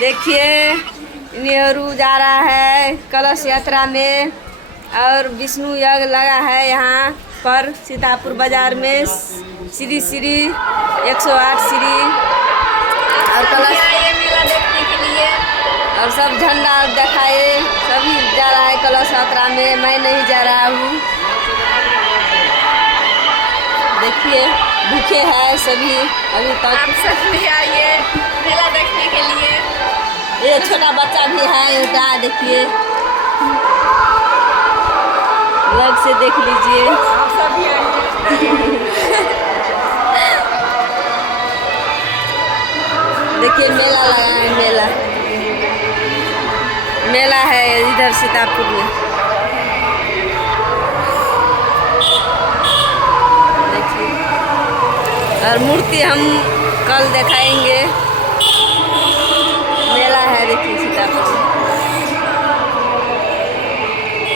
देखिए नेहरू जा रहा है कलश यात्रा में और विष्णु यज्ञ लगा है यहाँ पर सीतापुर बाजार में। श्री श्री 108 श्री और कलश ये मेला देखने के लिए और सब झंडा दिखाए। सभी जा रहा है कलश यात्रा में, मैं नहीं जा रहा हूँ। देखिए भूखे हैं सभी अभी तक। आप सब भी आइए मेला देखने के लिए। ये छोटा बच्चा भी है उठा, देखिए लग से देख लीजिए। आप सब भी आइए। देखिए मेला लगा है, मेला है इधर सीतापुर में। देखिए और मूर्ति हम कल दिखाएंगे।